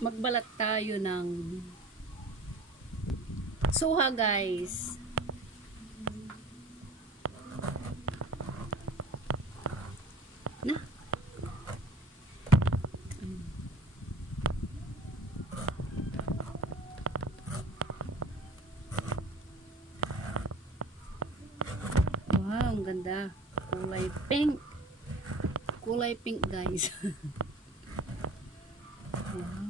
magbalat tayo ng suha, guys. Na. Wow, ang ganda. Kulay pink. Kulay pink, guys. Wow.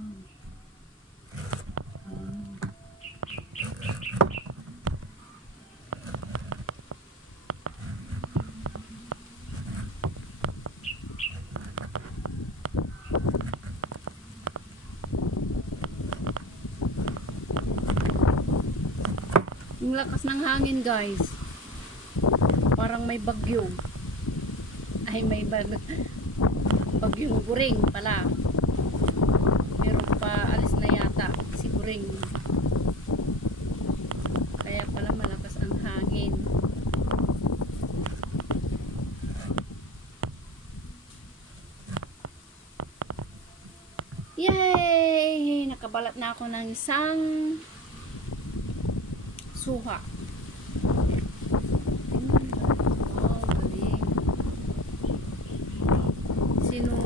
Yung lakas ng hangin, guys. Parang may bagyo. Ay, may bagyong Guring pala. Pero pa alis na yata si Guring. Kaya pala malakas ang hangin. Yay! Nakabalat na ako ng isang suha. Oh, galing. Sino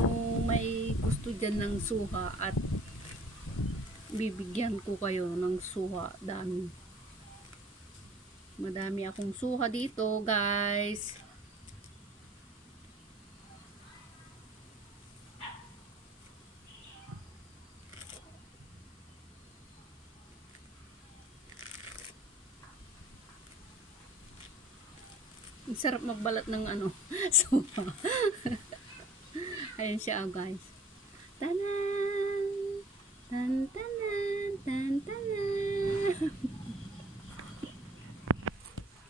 may gusto dyan ng suha at bibigyan ko kayo ng suha, dami. Madami akong suha dito, guys. Ang sarap magbalat ng ano, suha. Ayan siya, guys. Tanan! Tan tanan! Tan tanan!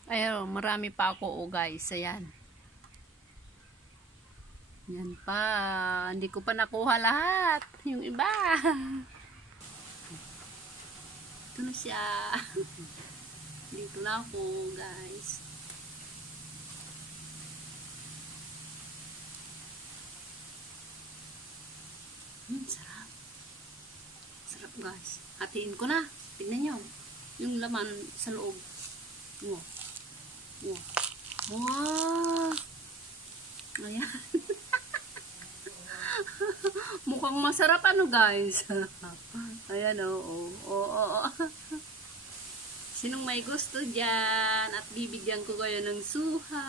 Ayan, marami pa ako, guys. Ayan. Yan pa. Hindi ko pa nakuha lahat. Yung iba. Ito na siya. Dito na ako, guys. Sarap. Sarap, guys. Hatiin ko na. Tignan nyo. Yung laman sa loob. Wow. Wow. Wow. Ayan. Mukhang masarap, ano, guys. Ayan, oo. Oo. Sinong may gusto dyan at bibigyan ko kayo ng suha.